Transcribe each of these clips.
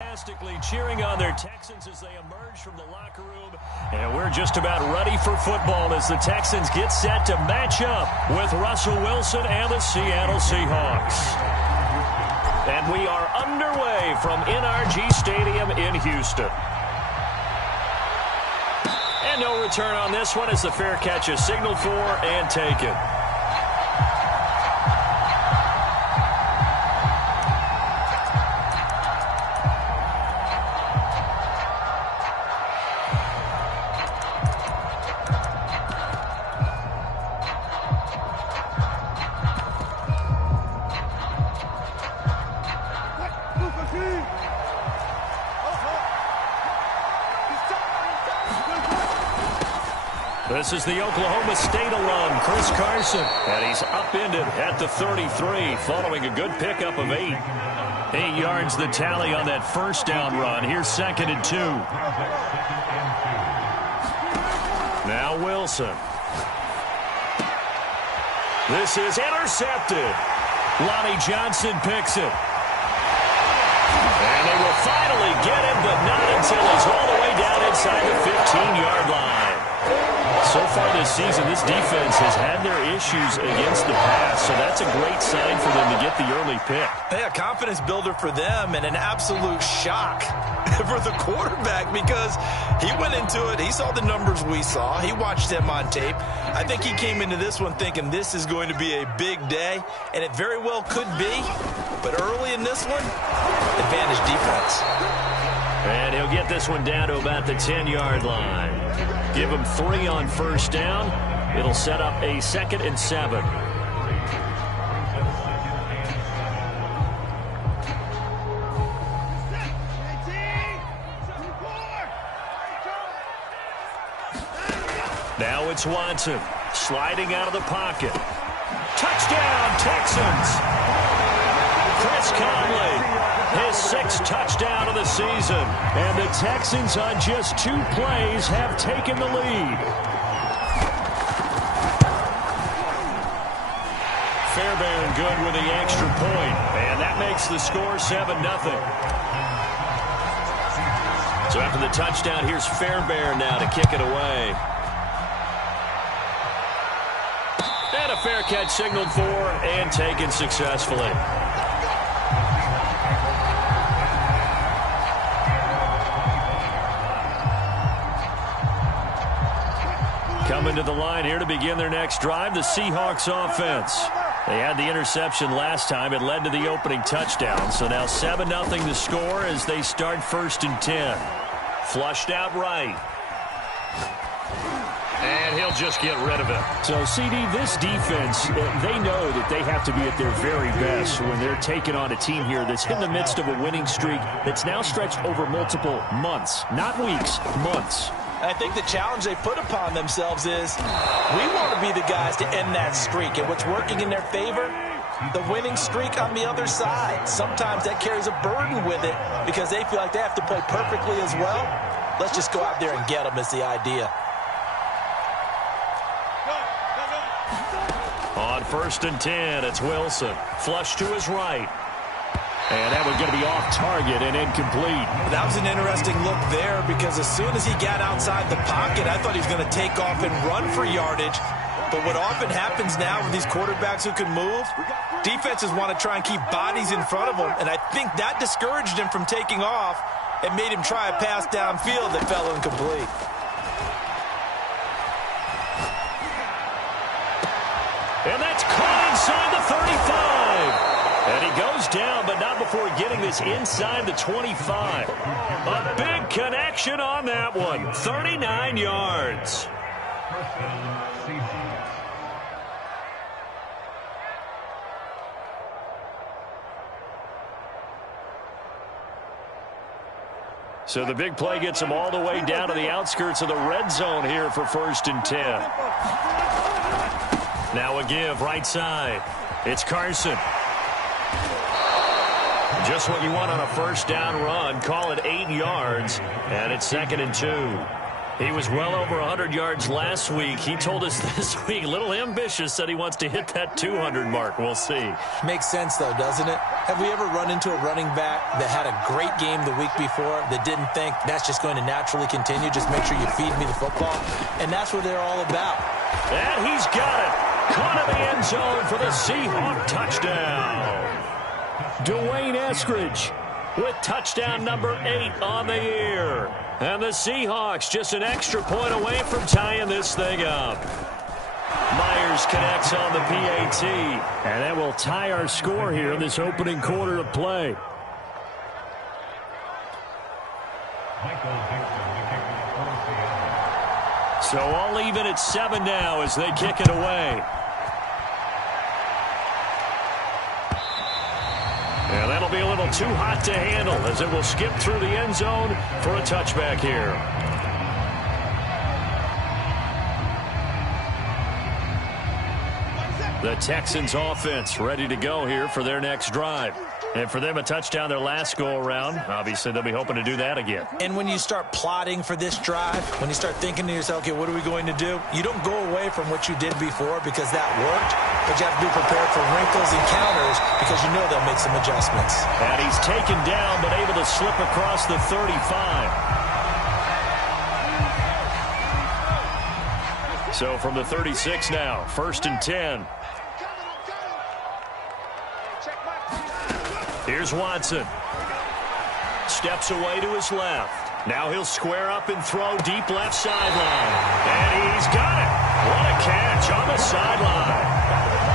Fantastically cheering on their Texans as they emerge from the locker room. And we're just about ready for football as the Texans get set to match up with Russell Wilson and the Seattle Seahawks. And we are underway from NRG Stadium in Houston. And no return on this one as the fair catch is signaled for and taken. This is the Oklahoma State alum, Chris Carson, and he's upended at the 33 following a good pickup of 8. 8 yards the tally on that first down run. Here's 2nd and 2. Now Wilson. This is intercepted. Lonnie Johnson picks it. And they will finally get him, but not until he's all the way down inside the 15-yard line. So far this season, this defense has had their issues against the pass, so that's a great sign for them to get the early pick. Hey, a confidence builder for them and an absolute shock for the quarterback because he went into it. He saw the numbers we saw. He watched them on tape. I think he came into this one thinking this is going to be a big day, and it very well could be. But early in this one, advantage defense. And he'll get this one down to about the 10-yard line. Give him 3 on first down. It'll set up a 2nd and 7. Now it's Watson sliding out of the pocket. Touchdown, Texans! Chris Conley. His 6th touchdown of the season. And the Texans on just 2 plays have taken the lead. Fairbairn good with the extra point. And that makes the score 7-0. So after the touchdown, here's Fairbairn now to kick it away. And a fair catch signaled for and taken successfully. Coming to the line here to begin their next drive, the Seahawks offense. They had the interception last time. It led to the opening touchdown. So now 7-0 the score as they start 1st and 10. Flushed out right. And he'll just get rid of it. So, CD, this defense, they know that they have to be at their very best when they're taking on a team here that's in the midst of a winning streak that's now stretched over multiple months. Not weeks, months. I think the challenge they put upon themselves is we want to be the guys to end that streak. And what's working in their favor? The winning streak on the other side. Sometimes that carries a burden with it because they feel like they have to play perfectly as well. Let's just go out there and get them is the idea. On 1st and 10, it's Wilson. Flush to his right. And that was going to be off target and incomplete. That was an interesting look there because as soon as he got outside the pocket, I thought he was going to take off and run for yardage. But what often happens now with these quarterbacks who can move, defenses want to try and keep bodies in front of them. And I think that discouraged him from taking off and made him try a pass downfield that fell incomplete. And that's caught inside the 35. And he goes down, but not before getting this inside the 25. A big connection on that one. 39 yards. So the big play gets him all the way down to the outskirts of the red zone here for 1st and 10. Now a give right side. It's Carson. Just what you want on a 1st down run. Call it 8 yards. And it's 2nd and 2. He was well over 100 yards last week. He told us this week, a little ambitious, said he wants to hit that 200 mark. We'll see. Makes sense, though, doesn't it? Have we ever run into a running back that had a great game the week before that didn't think that's just going to naturally continue? Just make sure you feed me the football. And that's what they're all about. And he's got it. Caught in the end zone for the Seahawk touchdown. Dwayne Eskridge with touchdown number 8 on the year. And the Seahawks just an extra point away from tying this thing up. Myers connects on the PAT. And that will tie our score here in this opening quarter of play. So all even at 7 now as they kick it away. And that'll be a little too hot to handle as it will skip through the end zone for a touchback here. The Texans offense ready to go here for their next drive. And for them, a touchdown their last go-around. Obviously, they'll be hoping to do that again. And when you start plotting for this drive, when you start thinking to yourself, okay, what are we going to do? You don't go away from what you did before because that worked, but you have to be prepared for wrinkles and counters because you know they'll make some adjustments. And he's taken down but able to slip across the 35. So from the 36 now, 1st and 10. Here's Watson. Steps away to his left. Now he'll square up and throw deep left sideline. And he's got it. What a catch on the sideline.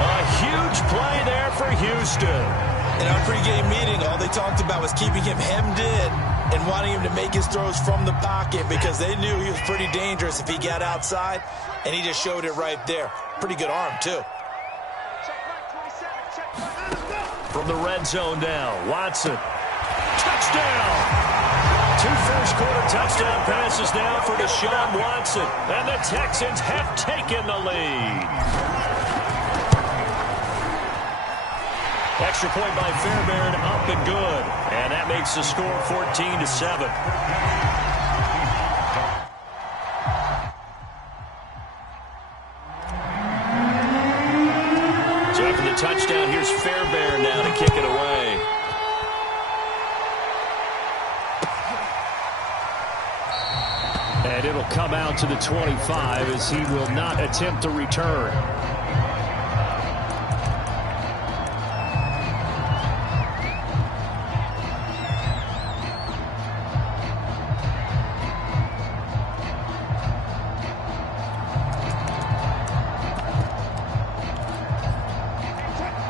A huge play there for Houston. In our pregame meeting, all they talked about was keeping him hemmed in and wanting him to make his throws from the pocket because they knew he was pretty dangerous if he got outside, and he just showed it right there. Pretty good arm, too. From the red zone now, Watson. Touchdown! 2 first-quarter touchdown passes now for Deshaun Watson. And the Texans have taken the lead. Extra point by Fairbairn, up and good. And that makes the score 14-7. So after the touchdown, here's Fairbairn now to kick it away. And it'll come out to the 25 as he will not attempt to return.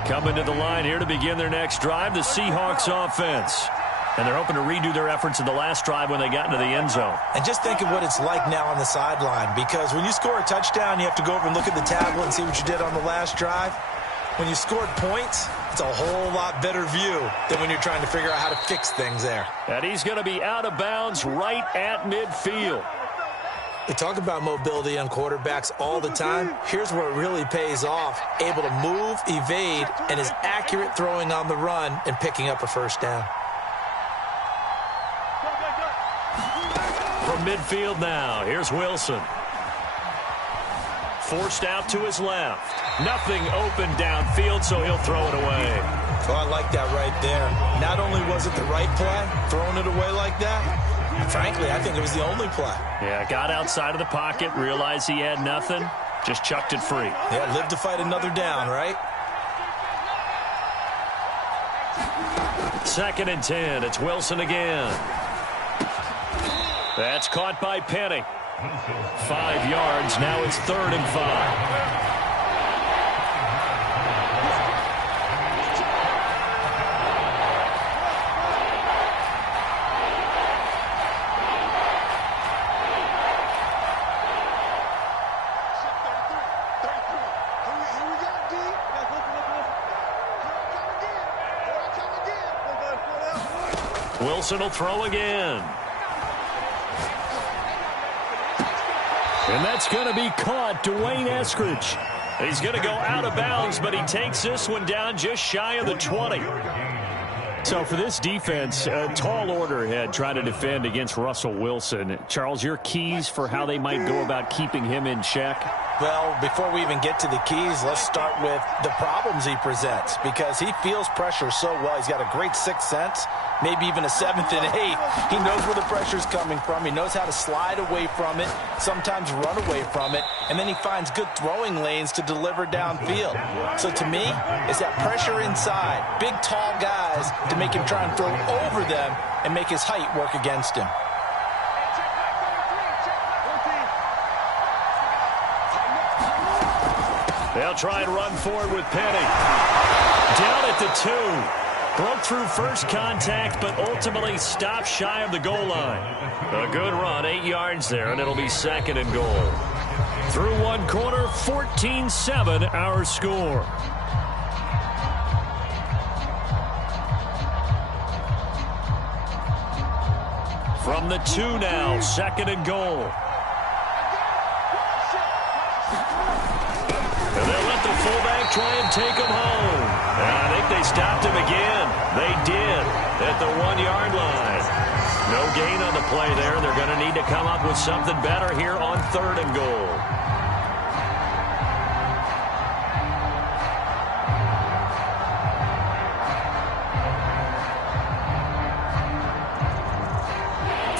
Coming to the line here to begin their next drive, the Seahawks offense. And they're hoping to redo their efforts in the last drive when they got into the end zone. And just think of what it's like now on the sideline, because when you score a touchdown, you have to go over and look at the tablet and see what you did on the last drive. When you scored points, it's a whole lot better view than when you're trying to figure out how to fix things there. And he's going to be out of bounds right at midfield. We talk about mobility on quarterbacks all the time. Here's where it really pays off. Able to move, evade, and is accurate throwing on the run and picking up a first down. From midfield now, here's Wilson. Forced out to his left. Nothing open downfield, so he'll throw it away. Oh, I like that right there. Not only was it the right play, throwing it away like that, frankly, I think it was the only play. Yeah, got outside of the pocket, realized he had nothing, just chucked it free. Yeah, live to fight another down, right? 2nd and 10, it's Wilson again. That's caught by Penny. 5 yards, now it's 3rd and 5. Wilson will throw again. And that's going to be caught. Dwayne Eskridge. He's going to go out of bounds, but he takes this one down just shy of the 20. So for this defense, a tall order had tried to defend against Russell Wilson. Charles, your keys for how they might go about keeping him in check? Well, before we even get to the keys, let's start with the problems he presents, because he feels pressure so well. He's got a great sixth sense, maybe even a seventh and eighth. He knows where the pressure's coming from. He knows how to slide away from it, sometimes run away from it, and then he finds good throwing lanes to deliver downfield. So to me, it's that pressure inside, big, tall guys to make him try and throw over them and make his height work against him. They'll try and run forward with Penny. Down at the 2. Broke through first contact, but ultimately stopped shy of the goal line. A good run, 8 yards there, and it'll be 2nd and goal. Through one quarter, 14-7 our score. From the 2 now, 2nd and goal. And they'll let the fullback try and take him home. And I think they stopped him again. They did at the 1-yard line. No gain on the play there. They're going to need to come up with something better here on 3rd and goal.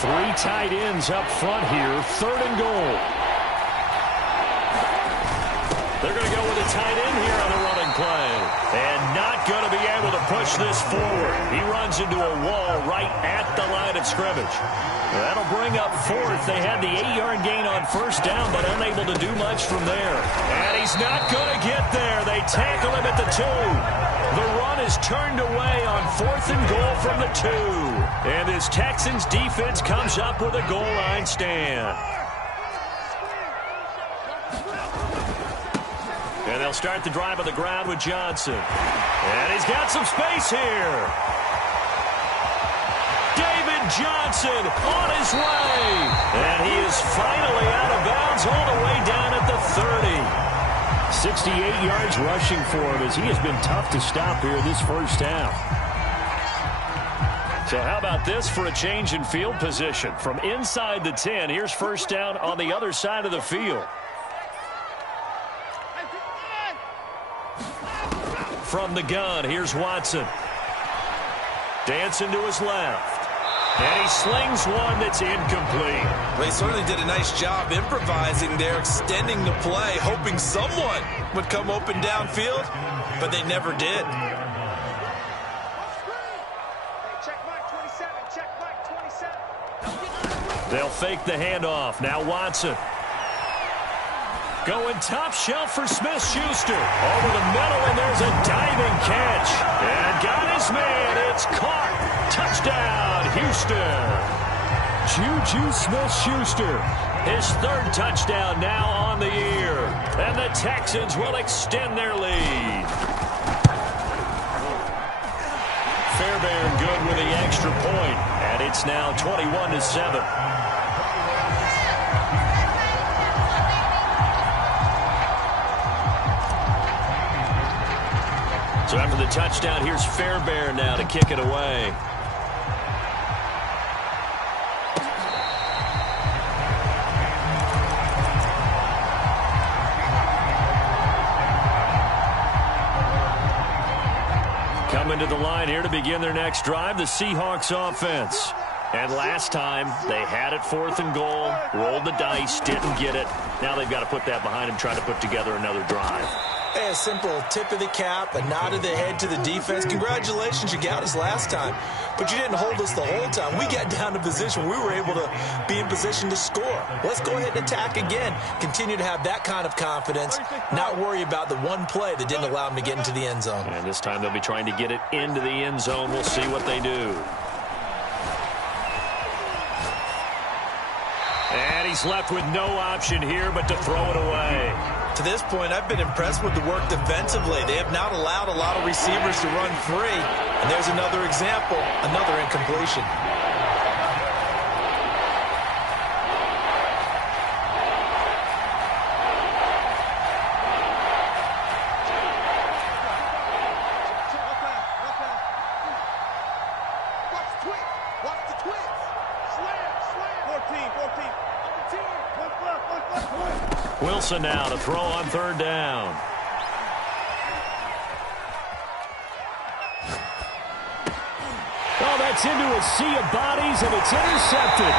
Three tight ends up front here. 3rd and goal. They're going to go with a tight end here on the running play. And not going to be able to push this forward. He runs into a wall right at the line of scrimmage. That'll bring up 4th. They had the 8-yard gain on 1st down, but unable to do much from there. And he's not going to get there. They tackle him at the 2. The run is turned away on 4th and goal from the 2. And this Texans defense comes up with a goal line stand. And they'll start the drive on the ground with Johnson. And he's got some space here. David Johnson on his way. And he is finally out of bounds all the way down at the 30. 68 yards rushing for him as he has been tough to stop here this first half. So how about this for a change in field position? From inside the 10, here's 1st down on the other side of the field. From the gun, here's Watson. Dancing to his left. And he slings one that's incomplete. They certainly did a nice job improvising there, extending the play, hoping someone would come open downfield, but they never did. They'll fake the handoff. Now Watson. Going top shelf for Smith-Schuster. Over the middle, and there's a diving catch. And got his man. It's caught. Touchdown, Houston. Juju Smith-Schuster. His 3rd touchdown now on the year. And the Texans will extend their lead. Fairbairn good with the extra point. And it's now 21-7. So after the touchdown, here's Fairbairn now to kick it away. Coming to the line here to begin their next drive, the Seahawks offense. And last time, they had it 4th and goal, rolled the dice, didn't get it. Now they've got to put that behind them, try to put together another drive. Hey, a simple tip of the cap, a nod of the head to the defense. Congratulations, you got us last time. But you didn't hold us the whole time. We got down to position. We were able to be in position to score. Let's go ahead and attack again. Continue to have that kind of confidence. Not worry about the one play that didn't allow them to get into the end zone. And this time they'll be trying to get it into the end zone. We'll see what they do. And he's left with no option here but to throw it away. To this point, I've been impressed with the work defensively. They have not allowed a lot of receivers to run free. And there's another example, another incompletion. Wilson now to throw on third down. Oh, that's into a sea of bodies, and it's intercepted.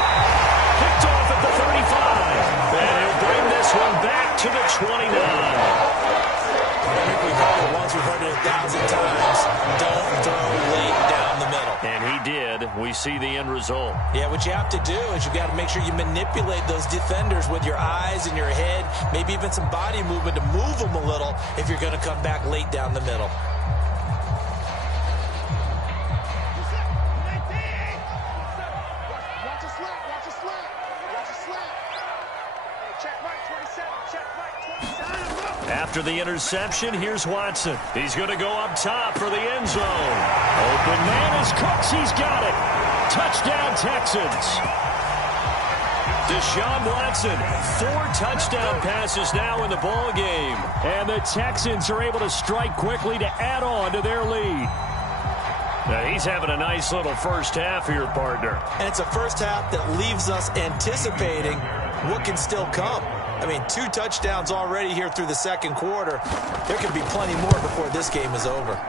Picked off at the 35. And he'll bring this one back to the 29. I think we've heard it once, we've heard it 1,000 times. Don't throw late down the middle. And he did. We see the end result. Yeah, what you have to do is you've got to make sure you manipulate those defenders with your eyes and your head, maybe even some body movement to move them a little if you're going to come back late down the middle. After the interception, here's Watson. He's going to go up top for the end zone. Open man is Cooks. He's got it. Touchdown, Texans. Deshaun Watson, 4 touchdown passes now in the ball game. And the Texans are able to strike quickly to add on to their lead. Now, he's having a nice little first half here, partner. And it's a first half that leaves us anticipating what can still come. I mean, 2 touchdowns already here through the second quarter. There could be plenty more before this game is over.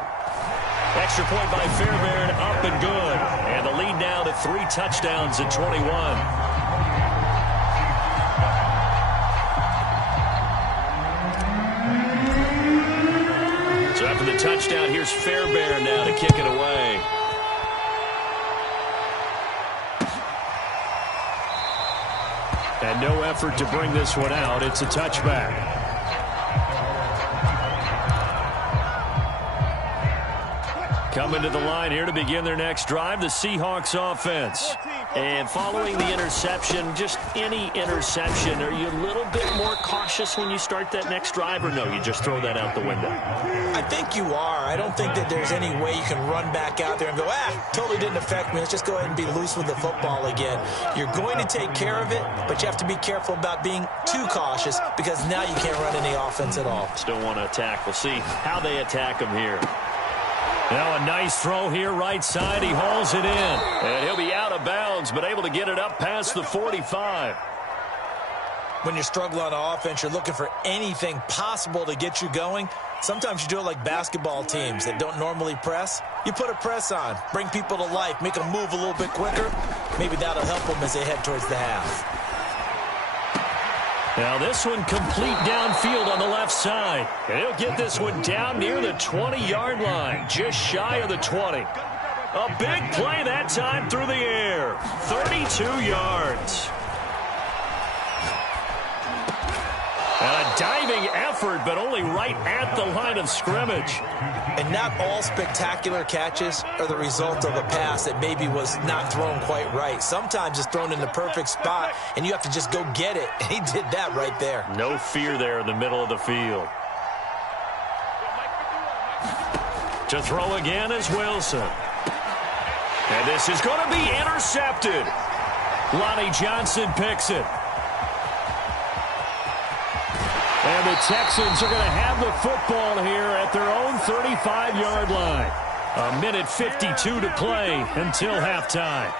Extra point by Fairbairn, up and good. And the lead now to 3 touchdowns at 21. So after the touchdown, here's Fairbairn now to kick it away. And no effort to bring this one out. It's a touchback. Coming to the line here to begin their next drive, the Seahawks offense. And following the interception, just any interception, are you a little bit more cautious when you start that next drive, or no, you just throw that out the window? I think you are. I don't think that there's any way you can run back out there and go, totally didn't affect me. Let's just go ahead and be loose with the football again. You're going to take care of it, but you have to be careful about being too cautious because now you can't run any offense at all. Still want to attack. We'll see how they attack him here. Now a nice throw here, right side. He hauls it in. And he'll be out of bounds, but able to get it up past the 45. When you're struggling on offense, you're looking for anything possible to get you going. Sometimes you do it like basketball teams that don't normally press. You put a press on, bring people to life, make them move a little bit quicker. Maybe that'll help them as they head towards the half. Now this one complete downfield on the left side. And he'll get this one down near the 20-yard line, just shy of the 20. A big play that time through the air. 32 yards. And a diving effort, but only right at the line of scrimmage. And not all spectacular catches are the result of a pass that maybe was not thrown quite right. Sometimes it's thrown in the perfect spot, and you have to just go get it. And he did that right there. No fear there in the middle of the field. To throw again is Wilson. And this is going to be intercepted. Lonnie Johnson picks it. And the Texans are going to have the football here at their own 35-yard line. 1:52 to play until halftime.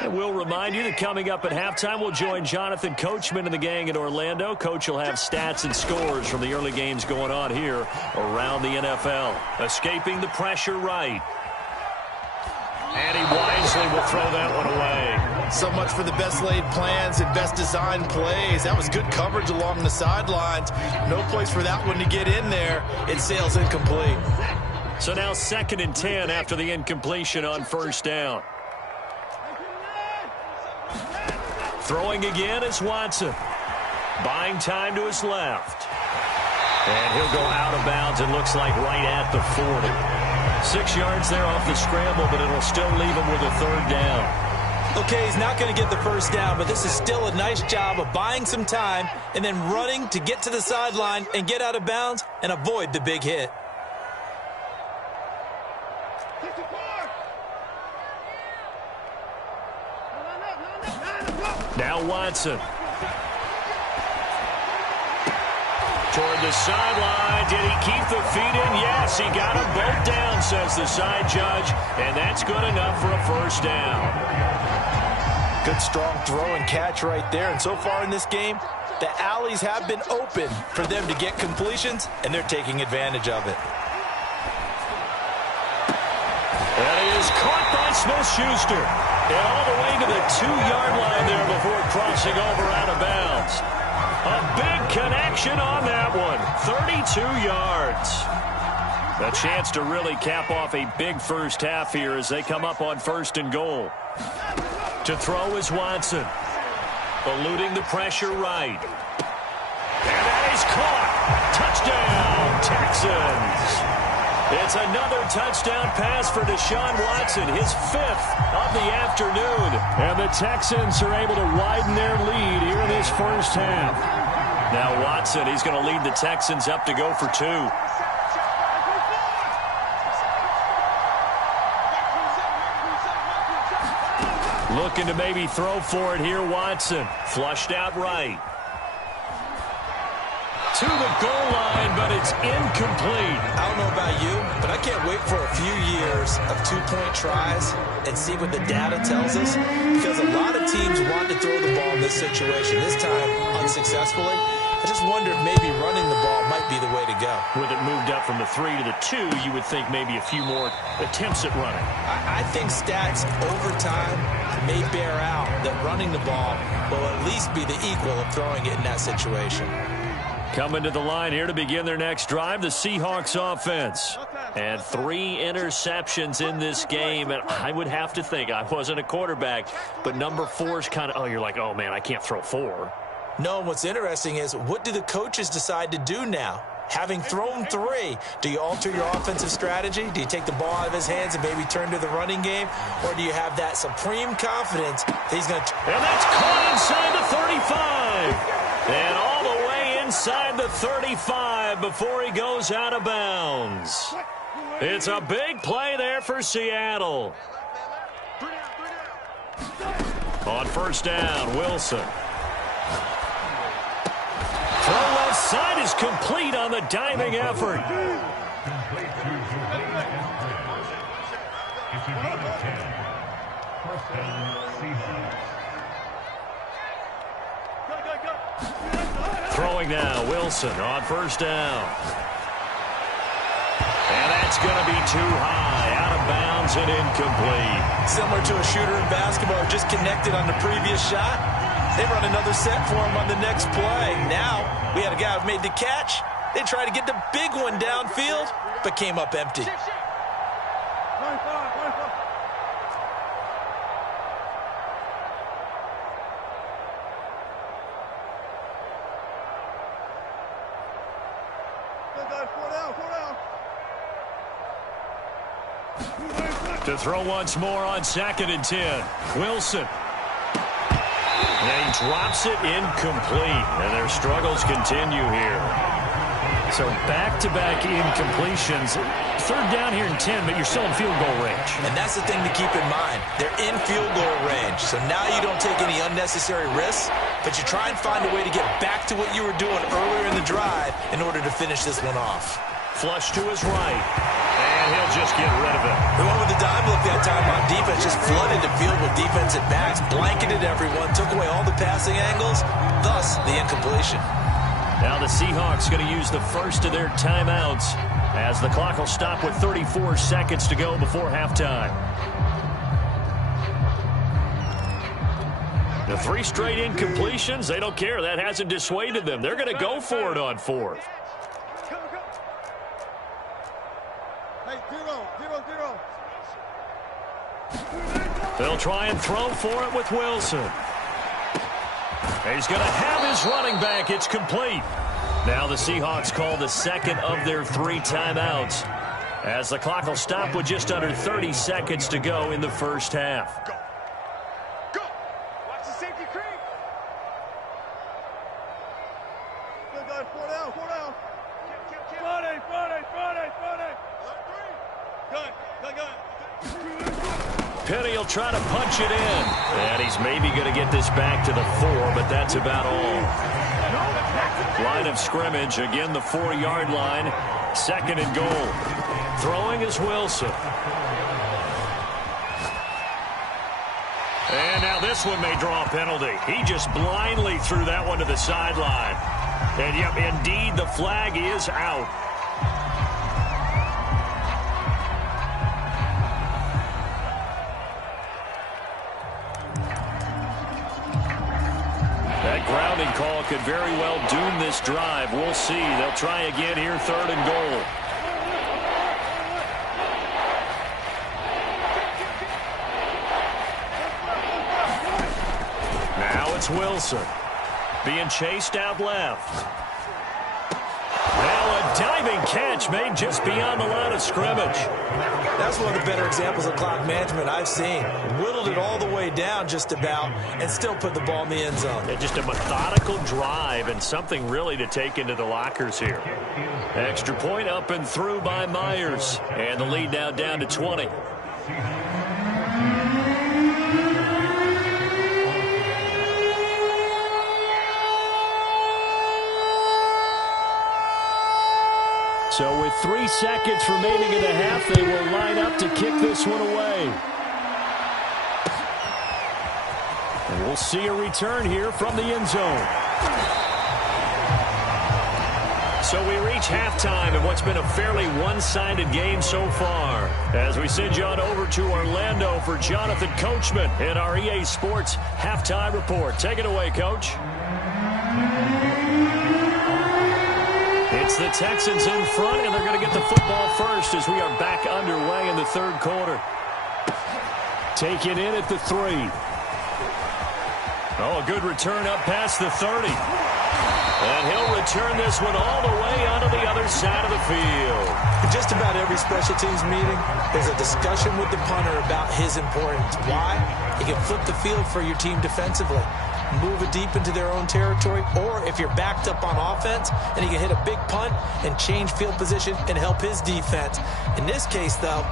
And we'll remind you that coming up at halftime, we'll join Jonathan Coachman and the gang in Orlando. Coach will have stats and scores from the early games going on here around the NFL. Escaping the pressure right. And he wisely will throw that one away. So much for the best laid plans and best designed plays. That was good coverage along the sidelines. No place for that one to get in there. It sails incomplete. So now 2nd and 10 after the incompletion on first down. Throwing again is Watson. Buying time to his left. And he'll go out of bounds, it looks like right at the 40. 6 yards there off the scramble, but it'll still leave him with a third down. Okay, he's not going to get the first down, but this is still a nice job of buying some time and then running to get to the sideline and get out of bounds and avoid the big hit. Now Watson. Toward the sideline. Did he keep the feet in? Yes, he got them both down, says the side judge. And that's good enough for a first down. Good strong throw and catch right there. And so far in this game, the alleys have been open for them to get completions, and they're taking advantage of it. That is caught by Smith-Schuster. And all the way to the 2-yard line there before crossing over out of bounds. A big connection on that one. 32 yards. A chance to really cap off a big first half here as they come up on 1st and goal. To throw is Watson. Eluding the pressure right. And that is caught. Touchdown, Texans. It's another touchdown pass for Deshaun Watson, his 5th of the afternoon. And the Texans are able to widen their lead here in this first half. Now Watson, he's going to lead the Texans up to go for 2. Looking to maybe throw for it here, Watson. Flushed out right. To the goal line, but it's incomplete. I don't know about you, but I can't wait for a few years of 2-point tries and see what the data tells us, because a lot of teams want to throw the ball in this situation, this time unsuccessfully. I just wonder if maybe running the ball might be the way to go. With it moved up from the 3 to the 2, you would think maybe a few more attempts at running. I think stats over time may bear out that running the ball will at least be the equal of throwing it in that situation. Coming to the line here to begin their next drive, the Seahawks offense. And 3 interceptions in this game. And I would have to think, I wasn't a quarterback, but number 4 is kind of, oh, you're like, oh, man, I can't throw 4. No, what's interesting is, what do the coaches decide to do now? Having thrown 3, do you alter your offensive strategy? Do you take the ball out of his hands and maybe turn to the running game? Or do you have that supreme confidence that he's going to... And that's caught inside the 35. And all the way inside the 35 before he goes out of bounds. It's a big play there for Seattle. On 1st down, Wilson. Throw left side is complete on the diving effort. Throwing now, Wilson on 1st down. And that's going to be too high, out of bounds and incomplete. Similar to a shooter in basketball, just connected on the previous shot. They run another set for him on the next play. Now, we had a guy who made the catch. They tried to get the big one downfield, but came up empty. To throw once more on 2nd and 10. Wilson. And he drops it incomplete. And their struggles continue here. So back-to-back incompletions. 3rd down here and 10, but you're still in field goal range. And that's the thing to keep in mind. They're in field goal range. So now you don't take any unnecessary risks, but you try and find a way to get back to what you were doing earlier in the drive in order to finish this one off. Flush to his right. And he'll just get rid of it. The one with the dime look that time on defense just flooded the field with defensive backs, blanketed everyone, took away all the passing angles, thus the incompletion. Now the Seahawks going to use the first of their timeouts as the clock will stop with 34 seconds to go before halftime. The 3 straight incompletions, they don't care. That hasn't dissuaded them. They're going to go for it on 4th. They'll try and throw for it with Wilson. He's going to have his running back. It's complete. Now the Seahawks call the 2nd of their 3 timeouts as the clock will stop with just under 30 seconds to go in the first half. Go. Watch the safety creep. Good, guys. 4 down. 4 down. Friday. Good. Penny will try to punch it in. And he's maybe going to get this back to the 4, but that's about all. Line of scrimmage, again the 4-yard line. 2nd and goal. Throwing is Wilson. And now this one may draw a penalty. He just blindly threw that one to the sideline. And yep, indeed, the flag is out. That grounding call could very well doom this drive. We'll see. They'll try again here, 3rd and goal. Now it's Wilson being chased out left. Now a diving catch made just beyond the line of scrimmage. That's one of the better examples of clock management I've seen. Whittled it all the way down just about and still put the ball in the end zone. Yeah, just a methodical drive and something really to take into the lockers here. Extra point up and through by Myers. And the lead now down to 20. So with 3 seconds remaining in the half, they will line up to kick this one away. And we'll see a return here from the end zone. So we reach halftime in what's been a fairly one-sided game so far. As we send you on over to Orlando for Jonathan Coachman in our EA Sports Halftime Report. Take it away, Coach. It's the Texans in front, and they're going to get the football first as we are back underway in the 3rd quarter. Taken in at the 3. Oh, a good return up past the 30. And he'll return this one all the way onto the other side of the field. In just about every special teams meeting, there's a discussion with the punter about his importance. Why? He can flip the field for your team defensively, move it deep into their own territory, or if you're backed up on offense, and he can hit a big punt and change field position and help his defense. In this case, though,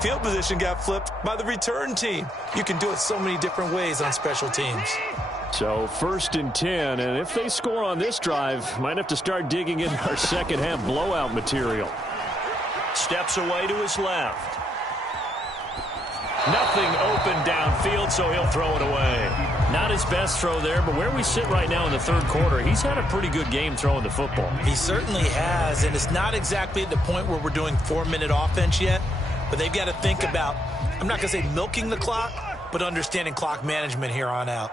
field position got flipped by the return team. You can do it so many different ways on special teams. So 1st and 10, and if they score on this drive, might have to start digging in our second half blowout material. Steps away to his left. Nothing open downfield, so he'll throw it away. Not his best throw there, but where we sit right now in the 3rd quarter, he's had a pretty good game throwing the football. He certainly has, and it's not exactly at the point where we're doing 4-minute offense yet, but they've got to think about, I'm not going to say milking the clock, but understanding clock management here on out.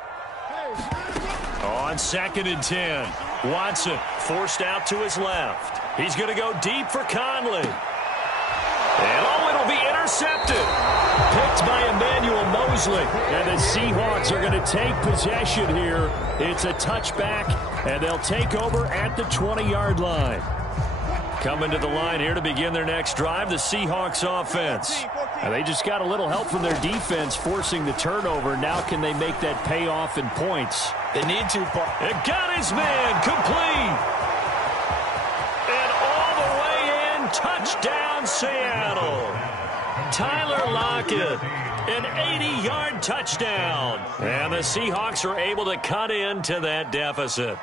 On 2nd and 10, Watson forced out to his left. He's going to go deep for Conley. And it'll be intercepted. Picked by Emmanuel Mosley. And the Seahawks are going to take possession here. It's a touchback, and they'll take over at the 20-yard line. Coming to the line here to begin their next drive, the Seahawks offense. And they just got a little help from their defense forcing the turnover. Now can they make that pay off in points? They need to. It got his man complete. And all the way in, touchdown Seattle. Tyler Lockett, an 80-yard touchdown. And the Seahawks are able to cut into that deficit.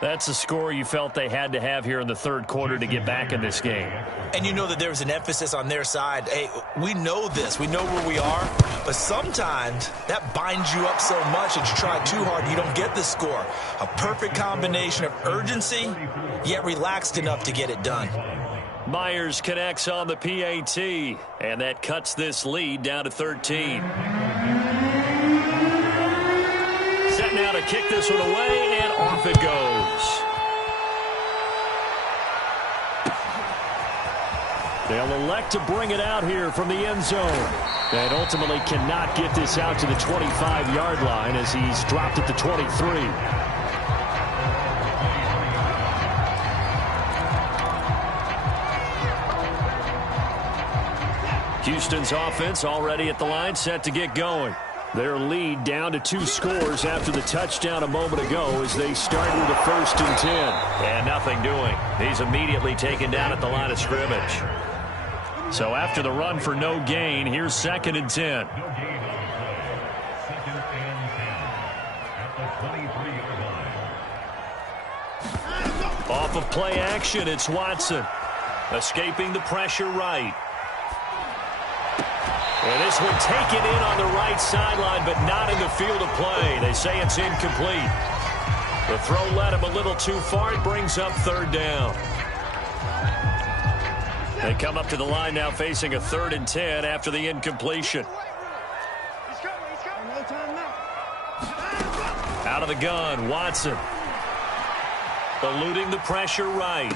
That's the score you felt they had to have here in the 3rd quarter to get back in this game. And you know that there's an emphasis on their side. Hey, we know this. We know where we are. But sometimes that binds you up so much that you try too hard, you don't get the score. A perfect combination of urgency, yet relaxed enough to get it done. Myers connects on the PAT, and that cuts this lead down to 13. Set now to kick this one away, and off it goes. They'll elect to bring it out here from the end zone. And ultimately cannot get this out to the 25-yard line as he's dropped at the 23. Houston's offense already at the line, set to get going. Their lead down to 2 scores after the touchdown a moment ago as they start with a 1st and 10. And nothing doing. He's immediately taken down at the line of scrimmage. So after the run for no gain, here's 2nd and 10. Off of play action, it's Watson. Escaping the pressure right. And this one taken in on the right sideline, but not in the field of play. They say it's incomplete. The throw led him a little too far. It brings up third down. They come up to the line now facing a 3rd and 10 after the incompletion. Out of the gun, Watson. Eluding the pressure right.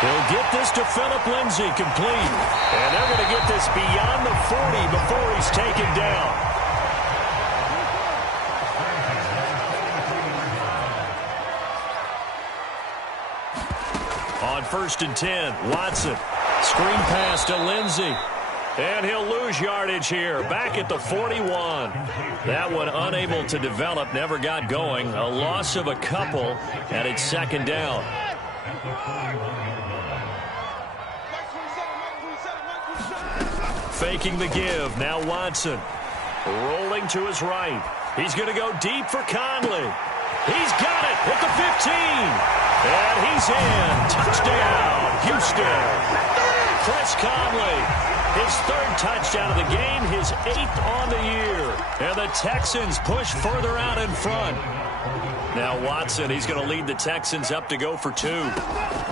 He'll get this to Phillip Lindsay, complete. And they're going to get this beyond the 40 before he's taken down. On 1st and 10, Watson. Screen pass to Lindsay. And he'll lose yardage here, back at the 41. That one unable to develop, never got going. A loss of a couple, and it's 2nd down. Faking the give, now Watson. Rolling to his right. He's going to go deep for Conley. He's got it at the 15. And he's in. Touchdown, Houston. Chris Conley, his 3rd touchdown of the game, his 8th on the year. And the Texans push further out in front. Now Watson, he's going to lead the Texans up to go for 2.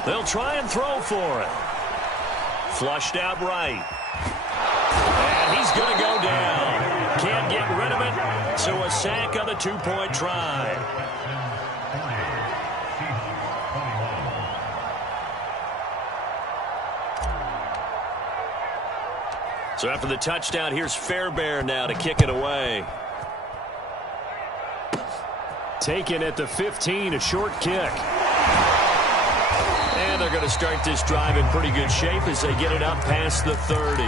They'll try and throw for it. Flushed out right. And he's going to go down. Can't get rid of it, so a sack on the 2-point try. So after the touchdown, here's Fairbairn now to kick it away. Taken at the 15, a short kick. And they're going to start this drive in pretty good shape as they get it up past the 30.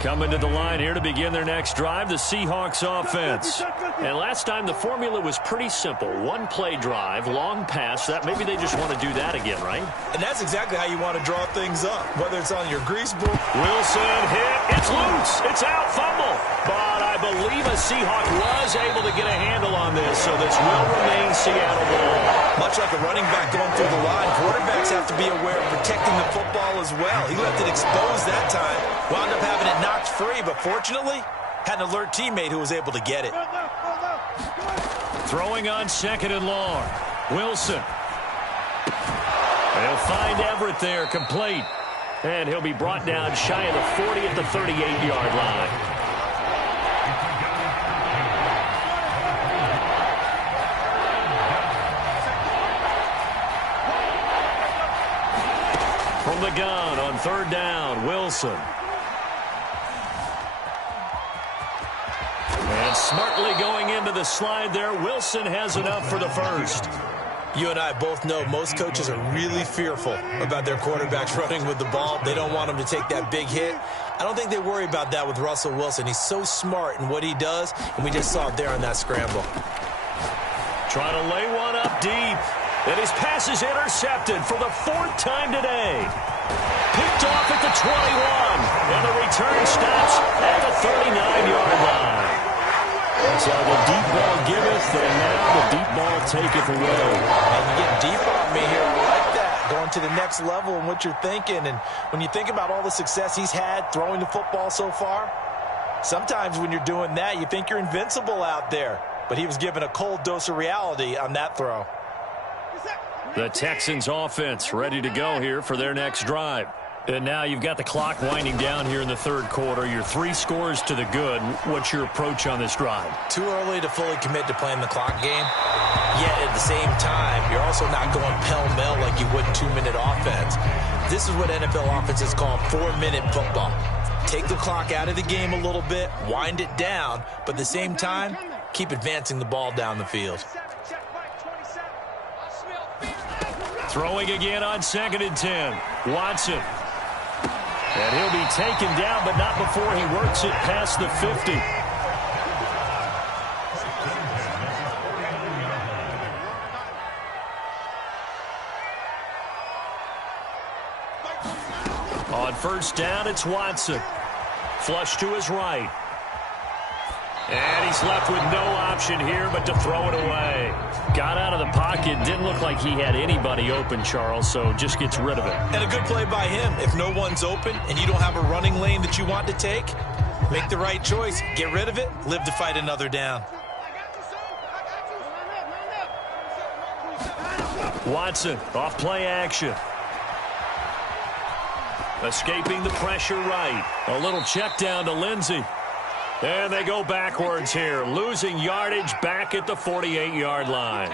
Coming to the line here to begin their next drive, the Seahawks offense. And last time the formula was pretty simple. 1-play drive, long pass. That maybe they just want to do that again, right? And that's exactly how you want to draw things up, whether it's on your grease book. Wilson hit. It's loose. It's out. Fumble. But I believe a Seahawk was able to get a handle on this, so this will remain Seattle ball. Much like a running back going through the line, quarterbacks have to be aware of protecting the football as well. He left it exposed that time. Wound up having it knocked free, but fortunately, had an alert teammate who was able to get it. Throwing on 2nd and long. Wilson. They'll find Everett there, complete. And he'll be brought down shy of the 40 at the 38-yard line. From the gun on 3rd down, Wilson. And smartly going into the slide there, Wilson has enough for the 1st. You and I both know most coaches are really fearful about their quarterbacks running with the ball. They don't want them to take that big hit. I don't think they worry about that with Russell Wilson. He's so smart in what he does, and we just saw it there on that scramble. Trying to lay one up deep. And his pass is intercepted for the 4th time today. Picked off at the 21. And the return stops at the 39-yard line. So the deep ball giveth, and now the deep ball taketh away. And you get deep on me here. I like that. Going to the next level in what you're thinking. And when you think about all the success he's had throwing the football so far, sometimes when you're doing that, you think you're invincible out there. But he was given a cold dose of reality on that throw. The Texans offense ready to go here for their next drive. And now you've got the clock winding down here in the 3rd quarter. You're 3 scores to the good. What's your approach on this drive? Too early to fully commit to playing the clock game. Yet at the same time, you're also not going pell-mell like you would in 2-minute offense. This is what NFL offenses call 4-minute football. Take the clock out of the game a little bit, wind it down, but at the same time, keep advancing the ball down the field. Throwing again on 2nd and 10. Watson. And he'll be taken down, but not before he works it past the 50. On 1st down, it's Watson. Flush to his right. And he's left with no option here but to throw it away. Got out of the pocket. Didn't look like he had anybody open, Charles, so just gets rid of it. And a good play by him. If no one's open and you don't have a running lane that you want to take, make the right choice. Get rid of it. Live to fight another down. Watson off play action. Escaping the pressure right. A little check down to Lindsey. And they go backwards here, losing yardage back at the 48-yard line.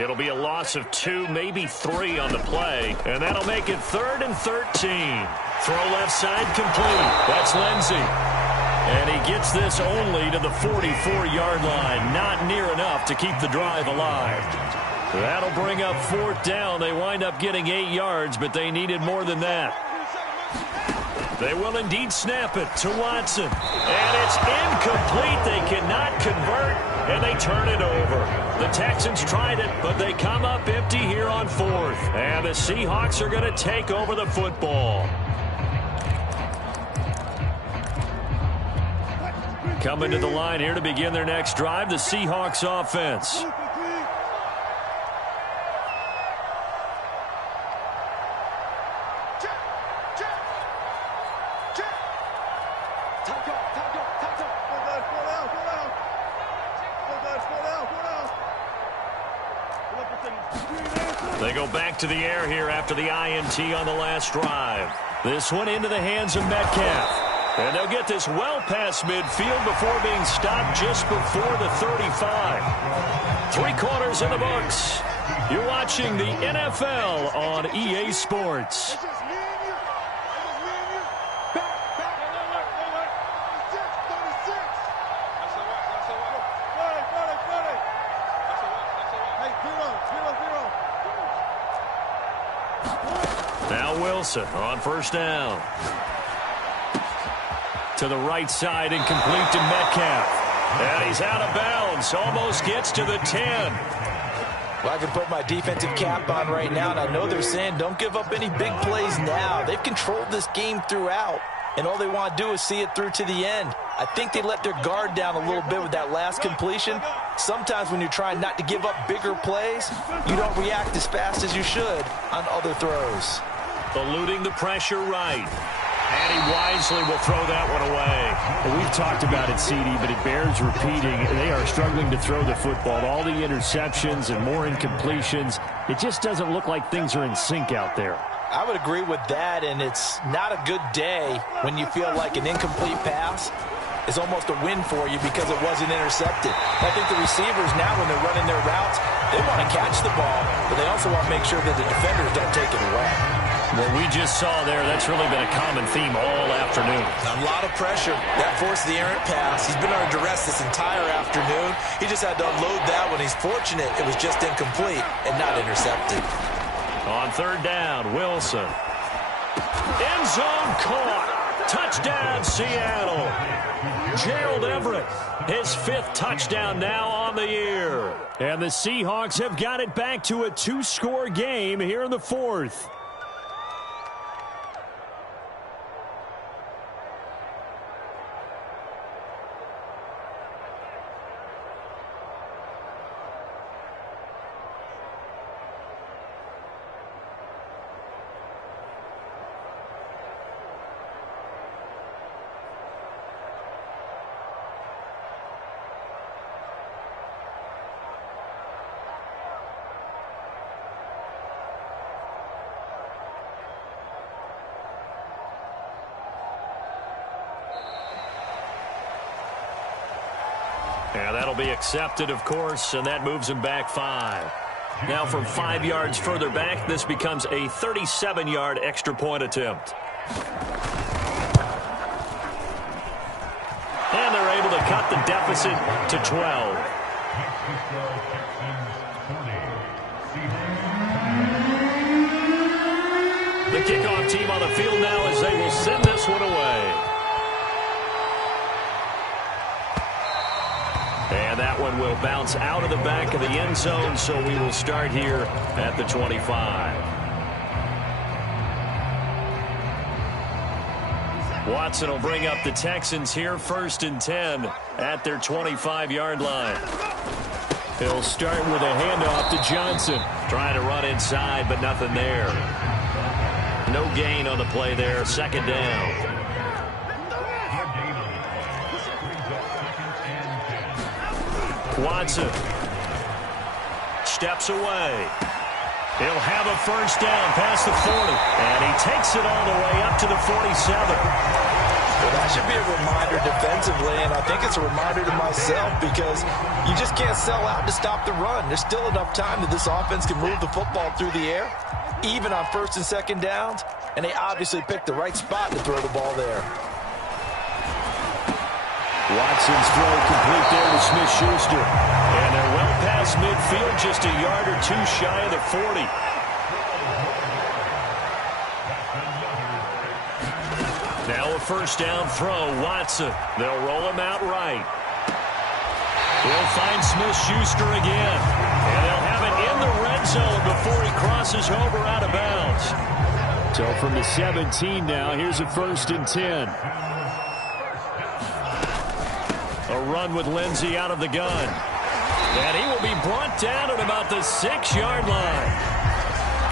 It'll be a loss of 2, maybe 3 on the play, and that'll make it 3rd and 13. Throw left side complete. That's Lindsey. And he gets this only to the 44-yard line. Not near enough to keep the drive alive. That'll bring up 4th down. They wind up getting 8 yards, but they needed more than that. They will indeed snap it to Watson. And it's incomplete. They cannot convert, and they turn it over. The Texans tried it, but they come up empty here on 4th. And the Seahawks are going to take over the football. Coming to the line here to begin their next drive, the Seahawks offense. They go back to the air here after the INT on the last drive. This one into the hands of Metcalf. And they'll get this well past midfield before being stopped just before the 35. 3 quarters in the books. You're watching the NFL on EA Sports. Now Wilson on 1st down. To the right side and complete to Metcalf. And he's out of bounds. Almost gets to the 10. Well, I can put my defensive cap on right now, and I know they're saying don't give up any big plays now. They've controlled this game throughout, and all they want to do is see it through to the end. I think they let their guard down a little bit with that last completion. Sometimes when you're trying not to give up bigger plays, you don't react as fast as you should on other throws. Eluding the pressure right. And he wisely will throw that one away. Well, we've talked about it, CD, but it bears repeating. They are struggling to throw the football. All the interceptions and more incompletions. It just doesn't look like things are in sync out there. I would agree with that, and it's not a good day when you feel like an incomplete pass is almost a win for you because it wasn't intercepted. I think the receivers now, when they're running their routes, they want to catch the ball, but they also want to make sure that the defenders don't take it away. What we just saw there, that's really been a common theme all afternoon. A lot of pressure. That forced the errant pass. He's been under duress this entire afternoon. He just had to unload that one. He's fortunate it was just incomplete and not intercepted. On 3rd down, Wilson. End zone caught. Touchdown, Seattle. Gerald Everett, his 5th touchdown now on the year. And the Seahawks have got it back to a 2-score game here in the 4th. And that'll be accepted, of course, and that moves him back 5. Now from 5 yards further back, this becomes a 37-yard extra point attempt. And they're able to cut the deficit to 12. The kickoff team on the field now as they will send this one away. And that one will bounce out of the back of the end zone, so we will start here at the 25. Watson will bring up the Texans here, 1st and 10 at their 25-yard line. He'll start with a handoff to Johnson. Trying to run inside, but nothing there. No gain on the play there. 2nd down. Watson steps away. He'll have a 1st down past the 40. And he takes it all the way up to the 47. Well, that should be a reminder defensively, and I think it's a reminder to myself because you just can't sell out to stop the run. There's still enough time that this offense can move the football through the air, even on 1st and 2nd downs, and they obviously picked the right spot to throw the ball there. Watson's throw complete there to Smith-Schuster. And they're well past midfield, just a yard or two shy of the 40. Now a 1st down throw, Watson. They'll roll him out right. He'll find Smith-Schuster again. And they'll have it in the red zone before he crosses over out of bounds. So from the 17 now, here's a 1st and 10. A run with Lindsey out of the gun. And he will be brought down at about the 6-yard line.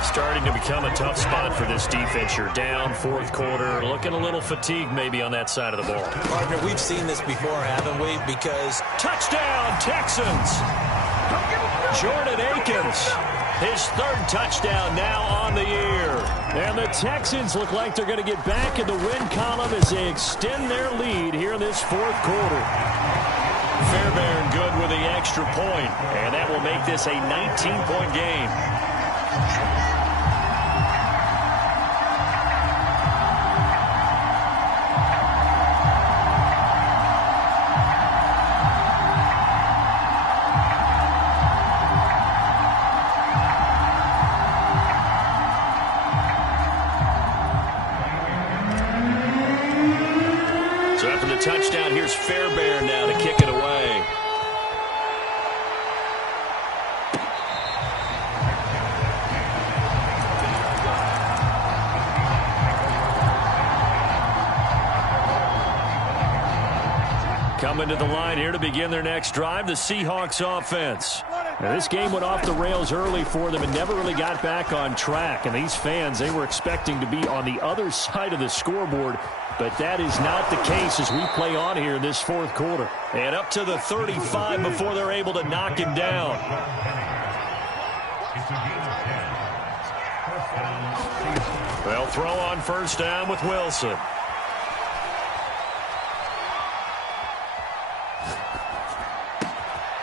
Starting to become a tough spot for this defense. You're down 4th quarter. Looking a little fatigued maybe on that side of the ball. Partner, we've seen this before, haven't we? Because touchdown, Texans. Jordan Akins. His 3rd touchdown now on the year. And the Texans look like they're going to get back in the win column as they extend their lead here in this 4th quarter. Fairbairn good with the extra point, and that will make this a 19-point game. So after the touchdown, here's Fairbairn now to kick it away. Coming to the line here to begin their next drive, the Seahawks offense. Now, this game went off the rails early for them and never really got back on track. And these fans, they were expecting to be on the other side of the scoreboard. But that is not the case as we play on here in this 4th quarter. And up to the 35 before they're able to knock him down. They'll throw on 1st down with Wilson.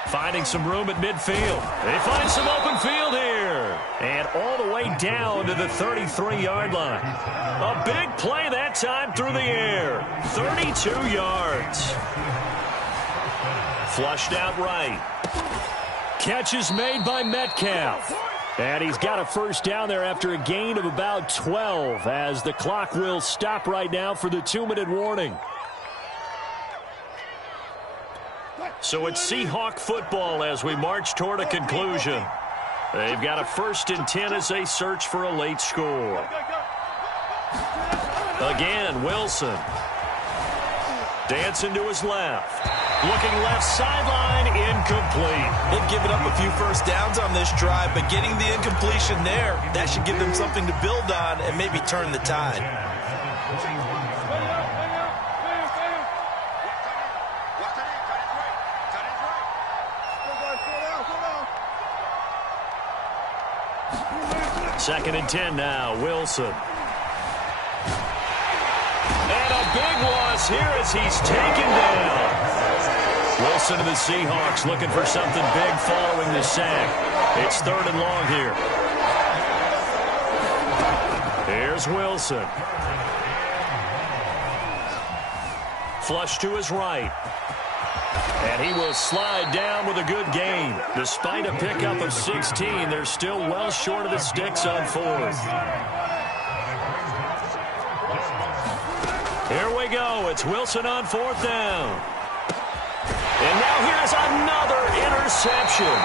Finding some room at midfield. They find some open field here. And all the way down to the 33-yard line. A big play that time through the air. 32 yards. Flushed out right. Catch is made by Metcalf. And he's got a 1st down there after a gain of about 12 as the clock will stop right now for the 2-minute warning. So it's Seahawk football as we march toward a conclusion. They've got a 1st and 10 as they search for a late score. Again, Wilson. Dancing to his left. Looking left sideline, incomplete. They've given up a few 1st downs on this drive, but getting the incompletion there, that should give them something to build on and maybe turn the tide. Second and 10 now, Wilson. And a big loss here as he's taken down. Wilson to the Seahawks looking for something big following the sack. It's 3rd and long here. Here's Wilson. Flush to his right. And he will slide down with a good gain. Despite a pickup of 16, they're still well short of the sticks on 4th. Here we go. It's Wilson on 4th down. And now here's another interception.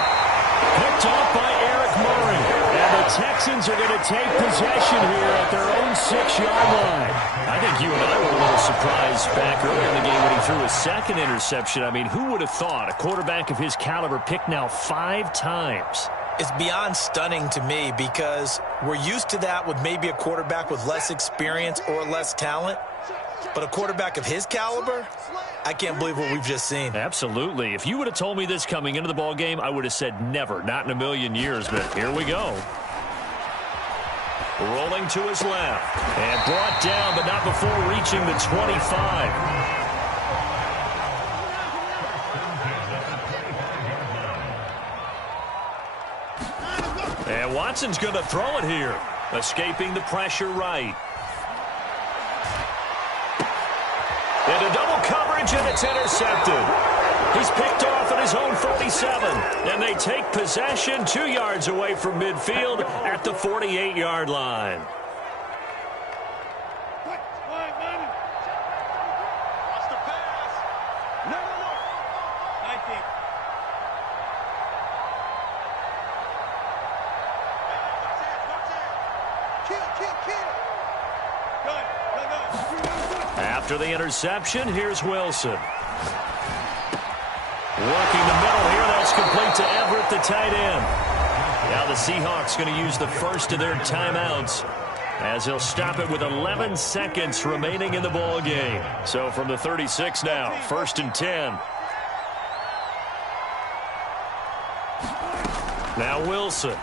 Picked off by Eric Murray. And the Texans are going to take possession here at their own 6-yard line. I think you and I were a little surprised back earlier in the game when he threw his second interception. I mean, who would have thought a quarterback of his caliber picked now 5 times? It's beyond stunning to me because we're used to that with maybe a quarterback with less experience or less talent. But a quarterback of his caliber, I can't believe what we've just seen. Absolutely. If you would have told me this coming into the ball game, I would have said never, not in a million years. But here we go. Rolling to his left. And brought down, but not before reaching the 25. And Watson's going to throw it here. Escaping the pressure right. Into double coverage, and it's intercepted. He's picked off at his own 47. And they take possession 2 yards away from midfield at the 48-yard line. After the interception, here's Wilson. Working the middle here. That's complete to Everett, the tight end. Now the Seahawks going to use the first of their timeouts as he'll stop it with 11 seconds remaining in the ball game. So from the 36 now, 1st and 10. Now Wilson.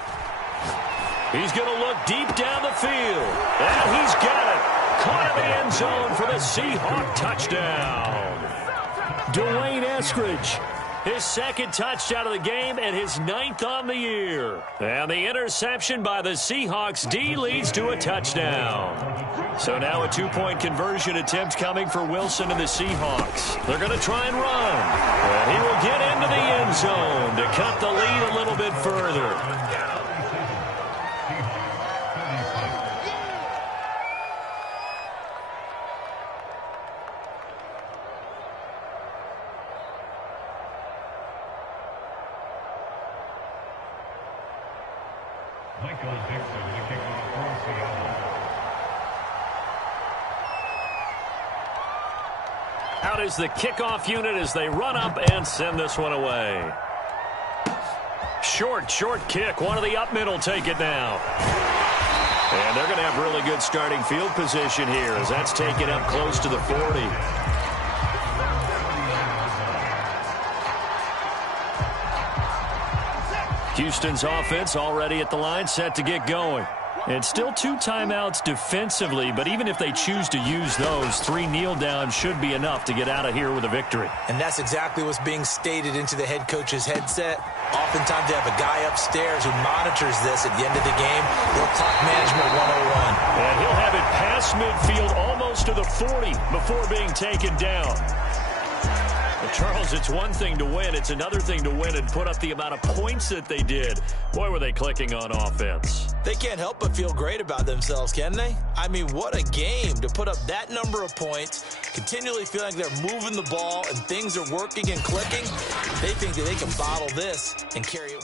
He's going to look deep down the field. And he's got it. Caught in the end zone for the Seahawk touchdown. Dwayne Eskridge, his 2nd touchdown of the game and his 9th on the year. And the interception by the Seahawks D leads to a touchdown. So now a 2-point conversion attempt coming for Wilson and the Seahawks. They're going to try and run. And he will get into the end zone to cut the lead a little bit further. Out is the kickoff unit as they run up and send this one away. Short kick. One of the up middle take it now. And they're going to have really good starting field position here as that's taken up close to the 40. Houston's offense already at the line, set to get going. And still 2 timeouts defensively, but even if they choose to use those, 3 kneel downs should be enough to get out of here with a victory. And that's exactly what's being stated into the head coach's headset. Oftentimes they have a guy upstairs who monitors this at the end of the game. Little clock management 101. And he'll have it past midfield almost to the 40 before being taken down. Well, Charles, it's one thing to win. It's another thing to win and put up the amount of points that they did. Boy, were they clicking on offense. They can't help but feel great about themselves, can they? I mean, what a game to put up that number of points, continually feeling like they're moving the ball and things are working and clicking. They think that they can bottle this and carry it.